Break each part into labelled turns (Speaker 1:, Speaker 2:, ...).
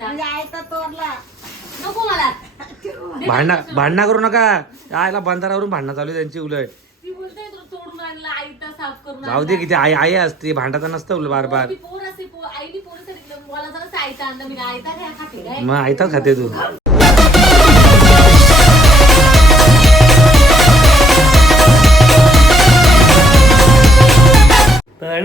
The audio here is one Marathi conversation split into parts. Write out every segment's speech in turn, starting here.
Speaker 1: म्हणजे आयता तोरला.
Speaker 2: नको मला.
Speaker 3: भांडणा भांडणा करू नका. आयला बंधारावरून भांडणं चालू आहे त्यांची उलट.
Speaker 2: ती बोलते तुला तोडून आणला आईता साफ करून
Speaker 3: जाऊ दे किती आई आई असते भांडाचा नसतं उलट बार बार.
Speaker 2: ती पोर असते पो- आईने पोरं सांगितलं मला जरा आईता आणलं मी आईता काय खाते काय?
Speaker 3: मग आयताच खाते तू.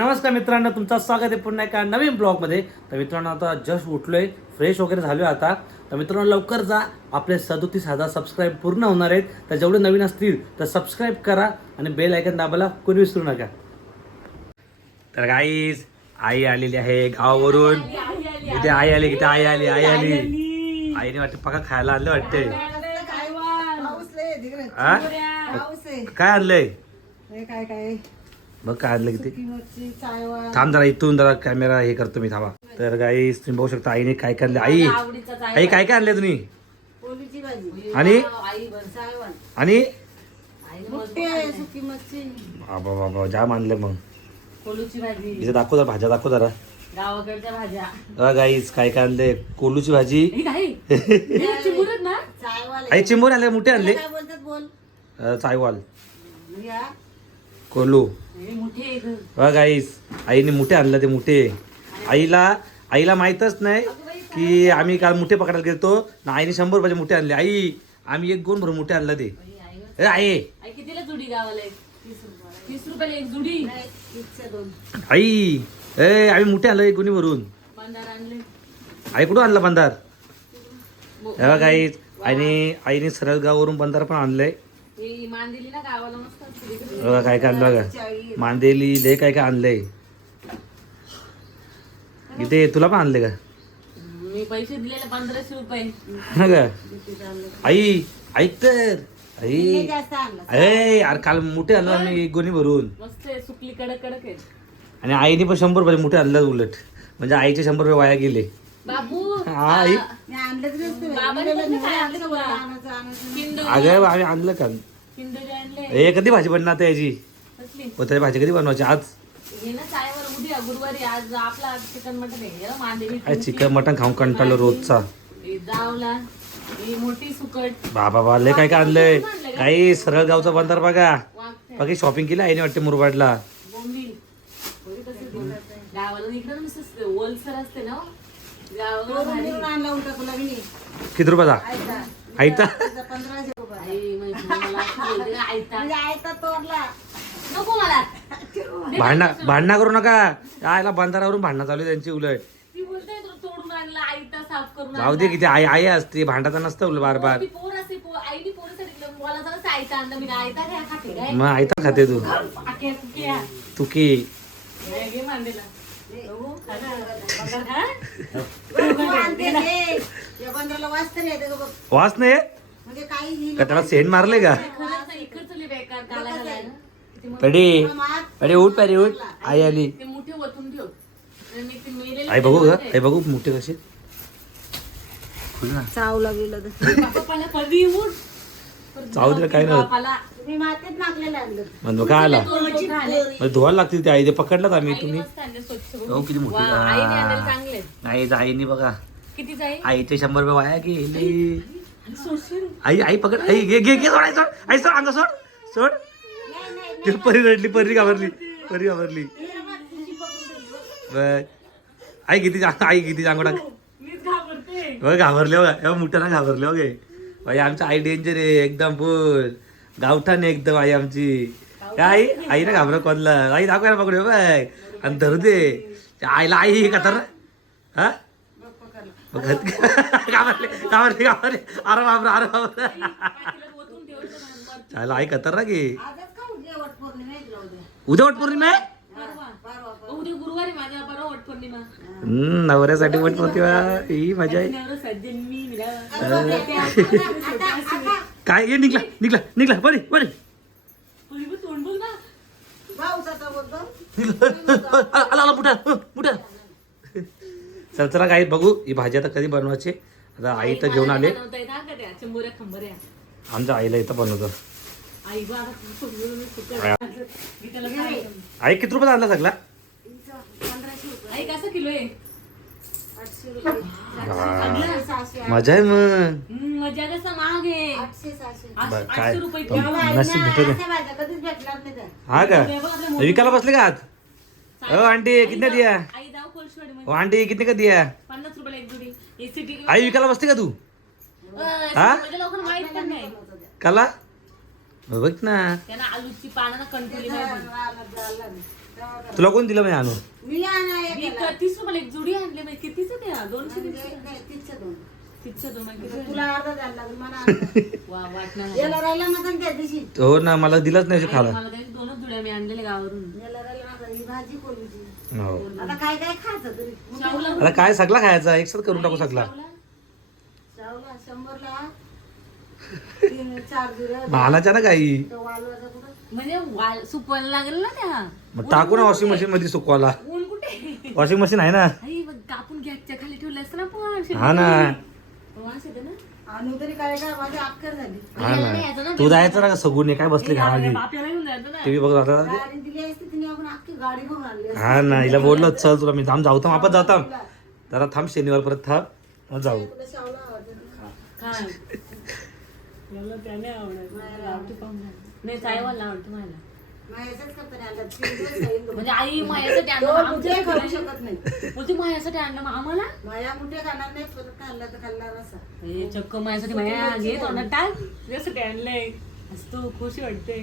Speaker 3: नमस्कार मित्रांनो तुमचं स्वागत आहे पुन्हा एका नवीन ब्लॉगमध्ये. तर मित्रांनो आता जस्ट उठलोय फ्रेश वगैरे झालोय आता. तर मित्रांनो लवकर जा. आपले सदोतीस हजार सबस्क्राईब पूर्ण होणार आहेत. तर जेवढे नवीन असतील तर सबस्क्राईब करा आणि बेल ऐकन दाबायला कोणी विसरू नका. तर गाईज आई आलेली आहे गावावरून. इथे आई आली किती आई आली आई आली. आईने वाटते पका खायला आणलं वाटते
Speaker 1: आहे आहे.
Speaker 3: काय आणलंय?
Speaker 1: काय काय?
Speaker 3: बघ काय आणलं किती थांब जरा इथून जरा कॅमेरा हे करतो मी थांबा. तर गाई तुम्ही बघू शकता आईने काय काय आणलं. आई आई काय काय आणले तुम्ही? आणि? आणि?
Speaker 2: आई
Speaker 1: मोठी आहे सुकी मच्छी
Speaker 3: बाबा बाबा जाम आणलं मग.
Speaker 2: कोलूची भाजी.
Speaker 3: इथे दाखव जरा भाज्या दाखव जरा.
Speaker 2: गावाकडच्या भाज्या.
Speaker 3: गाईस काय काय आणले? कोलूची भाजी.
Speaker 2: काय चिमुरत ना?
Speaker 1: चायवा
Speaker 3: आई चिंबूर आणले मोठे आणले. चायवाल.
Speaker 1: या.
Speaker 3: कोलू. बघा गाईस आईने मुठे आणलं ते मुठे. आईला आईला माहीतच नाही की आम्ही काल मुठे पकडायला गेलतो ना आईने शंभर रुपयाचे मुठे आणले. आई आम्ही एक गोन भरून मुठे आणलं ते.
Speaker 2: आई, आई गं.
Speaker 3: ए, आई.
Speaker 2: आई
Speaker 3: ए आम्ही मुठे आणलं एक गोणी भरून. आई कुठून आणला बंधार? बघा आई आईने आईने सरळ गावावरून बंधार पण आणलंय.
Speaker 2: ही मान दिली ना गावाला मस्त असते तिकडे.
Speaker 3: बघा काय काय आणलं बघा. मांदेली ले काय काय आणलंय. इथे तुला पण आणले का?
Speaker 2: मी पैसे दिलेले पंधराशे रुपये.
Speaker 3: हा का? आई ऐक तर. आई.
Speaker 1: जास्त आणलं.
Speaker 3: अरे यार काल मोठे आणलं आम्ही एक गोणी भरून.
Speaker 2: मस्त आहे सुकली कडक कडक आहे.
Speaker 3: आणि आईने पण शंभर रुपये मोठे आणलं उलट. म्हणजे आईचे शंभर रुपये वाया गेले.
Speaker 2: बाबू
Speaker 3: हा, आई. अगं आम्ही आणलं
Speaker 2: आणले.
Speaker 3: ए कधी भाजी बनणार आता याची? भाजी कधी बनवायची? आज?
Speaker 2: हे गुरुवारी आज आपला चिकन मटन
Speaker 3: चिकन खाऊन कंटाळलो रोजचा.
Speaker 2: हे जावला ही मोठी सुकट.
Speaker 3: बाबा बा लय काय काय आणलंय? काही सरळ गावचा बंदर बघा. बाकी शॉपिंग केली आईने वाटते मुरबाडला.
Speaker 2: ओलसर असते ना
Speaker 3: किती रुपयाचा?
Speaker 1: आयता. पंधराशे रुपये.
Speaker 2: म्हणजे.
Speaker 1: म्हणजे
Speaker 2: मला.
Speaker 3: भांडणा भांडणा करू नका. आईला बंधारावरून भांडणं चालू आहे त्यांची उलट.
Speaker 2: ती बोलते तुला तोडून आणला आईता साफ करून
Speaker 3: जाऊ दे किती आई आई असते भांडाचा नसतं उलट बार बार मग आयता खाते तू.
Speaker 2: आख्या
Speaker 1: वास तरी येते का बघ
Speaker 3: वास नाही
Speaker 1: म्हणजे
Speaker 3: का त्याला सेंट मारले का? पडी अरे उठ पॅरी उठ. आई आली.
Speaker 2: ते मोठे वतून ठेव आणि मी ते मेलेले
Speaker 3: आई बघू ग आई बघू मोठे कसे.
Speaker 1: चावला गेलं तर
Speaker 2: बापाला कधी उठ.
Speaker 3: चावू दे काय नाही होत.
Speaker 2: बापाला
Speaker 1: मी मातीत नाकलेलं आणलं
Speaker 3: मग काय आला. मग धुवायला लागतील ते आई ते पकडलात आम्ही तुम्ही? हो. किती मोठी.
Speaker 2: वा, आईने चांगले
Speaker 3: बघा.
Speaker 2: किती जाईल
Speaker 3: आईचे शंभर रुपये वाया गेले
Speaker 2: सोडशील.
Speaker 3: आई आई पकड. आई घे घे घे सोड आई सोड. आई सोड अंग सोड. सोड. ती परी रडली परी घाबरली परी घाबरली. बघ. आई किती आई किती
Speaker 2: मीच घाबरते.
Speaker 3: बघ घाबरले बघा. एवढं मोठ्यानं घाबरले बघे. बाई आमची आई डेंजर आहे एकदम फुल गावठाण एकदम आई आमची. काय आई आई ना घाबर कोणला. आई दाखवायला पकडू बघ. आणि धरू दे. आईला आई का? तर हा? बघ, घाबरले घाबरले घाबरले अरे बापरे अरे आई खतर ना की.
Speaker 1: उद्या वट पौर्णिमा आहे तुला उद्या
Speaker 3: उद्या
Speaker 2: गुरुवारी माझ्या परवा वट पौर्णिमा.
Speaker 3: हम्म, नवऱ्यासाठी पौर्णिमा ही मजा आहे.
Speaker 2: नवरा सज्जन मी विरा.
Speaker 3: काय ये निघला निघला निघला बरे बरे
Speaker 2: पण तोंड बोल ना.
Speaker 3: आला आला बुटा बुटा चल चला काय बघू. ही भाजी आता कधी बनवायची? आता आई तर घेऊन आले.
Speaker 2: बनवता येतं हा का त्या चिंबोऱ्या खंबऱ्या.
Speaker 3: आमच्या आईला इथं बनवतो.
Speaker 2: आई
Speaker 3: किती रुपये आणला सगळा? मजा आहे मग.
Speaker 2: मजा कसं महाग आहे.
Speaker 1: आठशे सहाशे.
Speaker 2: आठ-
Speaker 3: बरं, काय?
Speaker 2: आठशे रुपये
Speaker 3: तो-
Speaker 2: किलो.
Speaker 3: नशीब भेटू दे.
Speaker 1: अशा भाज्या कधीच भेटणार नाही त्या.
Speaker 3: हा का? विकायला बसले का आज हो आंटी किती दिया?
Speaker 2: आई दाव कोळशेवाडी
Speaker 3: हो आंटी किती का दिया?
Speaker 2: पन्नास रुपयाला एक जुडी सिटी
Speaker 3: आई विकायला बसते का तू? हा?
Speaker 2: म्हणजे लोकांना माहीत पण नाही.
Speaker 3: काला? बघ ना.
Speaker 2: त्यांना आलूची पानं कंटुली
Speaker 1: करा.
Speaker 3: तुला कोण दिलं मी आणून?
Speaker 1: मी आणा एक.
Speaker 2: तीस रुपयाला एक जुडी आणली म्हणजे कितीच ते हा? दोनशे
Speaker 1: म्हणजे दोन.
Speaker 2: दोन म्हणजे किती?
Speaker 1: तुला अर्धा द्यायला लागेल मला अर्धा.
Speaker 2: वा वाटणार
Speaker 1: याला राहिला ना त्या दिवशी.
Speaker 3: हो ना मला दिलंच नाही खाला
Speaker 2: मला त्याची दोनच जुड्या मी आणलेल्या गावावरून.
Speaker 1: याला राहिला ना ही भाजी कोलमीची
Speaker 3: हो.
Speaker 1: आता काय काय खायचं तरी.
Speaker 2: शाहूला
Speaker 3: आता काय सगळा खायचा? एकसाथ करून टाकू सगळा?
Speaker 2: शाहूला
Speaker 1: शंभरला. तीन चार दिवस
Speaker 3: भानाच्या ना काही?
Speaker 1: कुठं
Speaker 2: म्हणजे वाल सुकवायला लागेल ना त्या.
Speaker 3: मग टाकू ना वॉशिंग मशीन मध्ये सुकवायला.
Speaker 2: ऊन कुठे?
Speaker 3: वॉशिंग मशीन आहे ना?
Speaker 2: आई मग कापून गॅसच्या खाली ठेवलं असतं ना पण
Speaker 3: हा ना.
Speaker 2: वास येते ना?
Speaker 1: आणू तरी काय काय माझी अक्कर झाली.
Speaker 3: हा ना. तू जायचं ना का सगून? काय बसले घामाची
Speaker 2: आपल्याला घेऊन जायचं ना.
Speaker 3: टीव्ही बघत आता.
Speaker 1: गाडी दिली असती तिने आपण अख्खी गाडी घेऊन आणली असती.
Speaker 3: हा ना हिला बोललो चल तुला मी थांब जाऊ थांब आपण जाऊ थांब. जरा थांब शनिवार परत थांब मग जाऊ.
Speaker 1: तुला शाहूला आवडतं ना?
Speaker 2: काय? मला त्याने आवडत मला पाहुणे. नाही साईवाला आवडतं मला.
Speaker 1: मग याच्याच करता तो.
Speaker 2: म्हणजे आई मायासाठी आणलं
Speaker 1: दोन
Speaker 2: मग
Speaker 1: मुठे खाऊ शकत नाही.
Speaker 2: बोलते मायासाठी आणलं मग आम्हाला?
Speaker 1: माया मुठे खाणार नाही परत खाल्ला तर खाल्ला रसा
Speaker 2: हे चक्क मायासाठी माया घे तोंडात टाक. यासाठी आणलंय. असतो खुशी वाटते.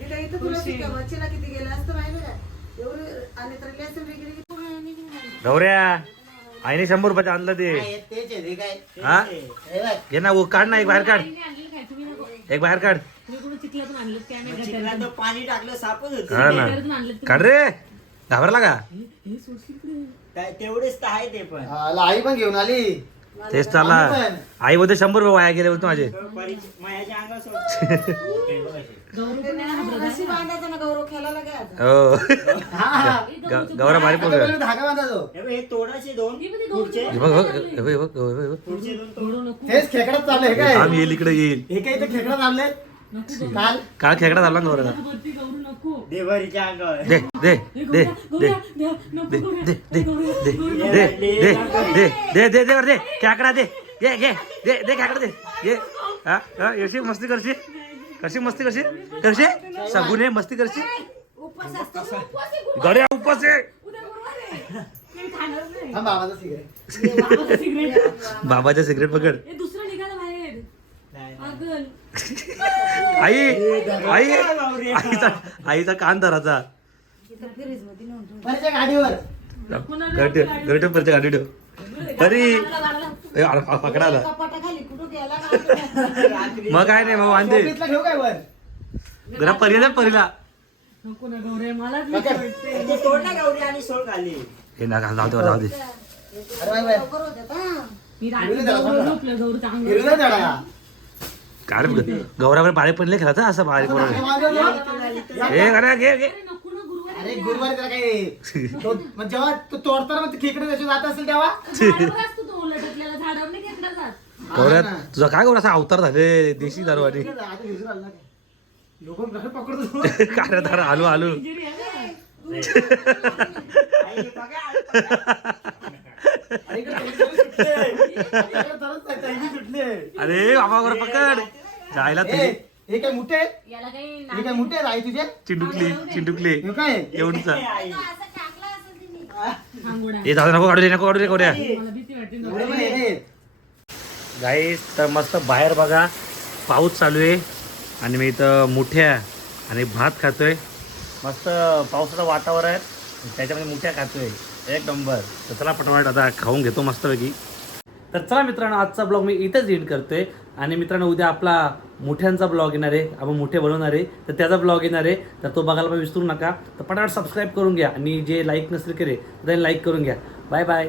Speaker 1: इकडे इथं तुला शिका बच्चेला किती गेलं असतं माहिती का? एवढी आणि तर लेसन वगैरे किती
Speaker 3: आईने शंभर रुपयाचं आणलं ते.
Speaker 4: तेच आहे रे काय?
Speaker 3: हा?
Speaker 4: हे बघ,
Speaker 3: घे ना वो काढ ना एक बाहेर काढ. एक बाहेर काढ.
Speaker 4: पाणी टाकलं सापच होत.
Speaker 3: हा ना.
Speaker 2: घरातून आणलं
Speaker 3: काढ रे. घाबरला का?
Speaker 2: हे
Speaker 4: काय तेवढेच तर आहे ते पण.
Speaker 5: आला आई पण घेऊन आली.
Speaker 3: तेच चालला आई मध्ये शंभर रुपये वाया गेले बोलतो माझे. हो.
Speaker 5: हा
Speaker 3: गौरा भारी आहे.
Speaker 5: धागा बांधायचो.
Speaker 4: बघ, हे
Speaker 2: हे
Speaker 3: हे
Speaker 5: हेच खेकडात चाललंय काय?
Speaker 3: आम्ही येईल इकडे येईल.
Speaker 5: हे काय इथे खेकडा. काल
Speaker 3: काल खेकडा झाला ना
Speaker 4: अंगावर
Speaker 3: दे दे
Speaker 2: हे
Speaker 3: दे दे दे दे दे दे. दे दे दे दे दे दे दे खेकडा दे घे घे दे दे खेकडा दे घे हा हा यशी मस्ती करशी कशी मस्ती करशी करशी सगुने मस्ती करशी
Speaker 1: उपास असतो
Speaker 3: गौऱ्या उपवास आहे.
Speaker 5: हा बाबाचा सिगरेट
Speaker 3: पकड
Speaker 2: हे दुसरं निघालं बाहेर
Speaker 4: नाही,
Speaker 2: अगं
Speaker 3: आई आई आईचा आईचा कान धराचा
Speaker 1: इथं फ्रीजमध्ये नव्हतं
Speaker 5: वरच्या गाडीवर.
Speaker 3: गरटे गरटे परच्या गाडी ठेव. तरी ए, अरे, पा- पकडा आला
Speaker 1: कपाटाखाली कुठं गेला का?
Speaker 3: मग काय नाही मग वांदे. जरा पर्याय परीला.
Speaker 2: नको ना गौरे मलाच भीती वाटते
Speaker 4: ते तोड ना गौरी आणि सोड खाली.
Speaker 3: हे ना जाऊ दे जाऊ दे.
Speaker 2: मी
Speaker 3: काय गौरावर पाणी पडले खेळायचं असं बारीक पडलं. हे अरे घे घे.
Speaker 2: अरे गुरुवार
Speaker 5: त्याला काय तो- मग जेव्हा तो तोडताना मग खेकडे त्याच्या जात असेल तेव्हा?
Speaker 2: झाडावर असतो तो लटकलेला झाडावर नाही घेतला जात
Speaker 3: गौऱ्या तुझा काय गौरा असा अवतार झाले देशी दारू आणि
Speaker 5: आता हिरू आला काय? लोक कसं पकडतो?
Speaker 3: काय रे दारू आलू आलू.
Speaker 2: इंजुरी आहे ना.
Speaker 4: आई, बघा.
Speaker 5: अरे इकडे तरी
Speaker 3: अरे बाबा गोरा पकड. जायला तुझी
Speaker 5: हे काय मुठे?
Speaker 2: याला काही
Speaker 5: हे काय मुठे तुझे?
Speaker 3: चिंडुकली चिंडुकली.
Speaker 5: हे काय?
Speaker 3: एवढीचा. हे जाऊ दे, नको काढू दे नको काढू दे
Speaker 5: नाही.
Speaker 3: गाईस तर मस्त बाहेर बघा. पाऊस चालू आहे. आणि मी इथं मुठ्या आणि भात खातोय. मस्त पावसाचं वातावरण आहे. त्याच्यामध्ये मुठ्या खातोय. एक नंबर. तर चला पटवाट आता खाऊन घेतो मस्तपैकी. तर चला मित्रांनो आजचा ब्लॉग मी इथेच एंड करतोय. आणि मित्रांनो उद्या आपला मोठ्यांचा ब्लॉग येणार आहे. आपण मोठे बनवणार आहे. तर त्याचा ब्लॉग येणार आहे. तर तो बघायला पण विसरू नका. तर पटापट सबस्क्राईब करून घ्या. आणि जे लाईक नसेल केले तर त्यांनी लाईक करून घ्या. Bye bye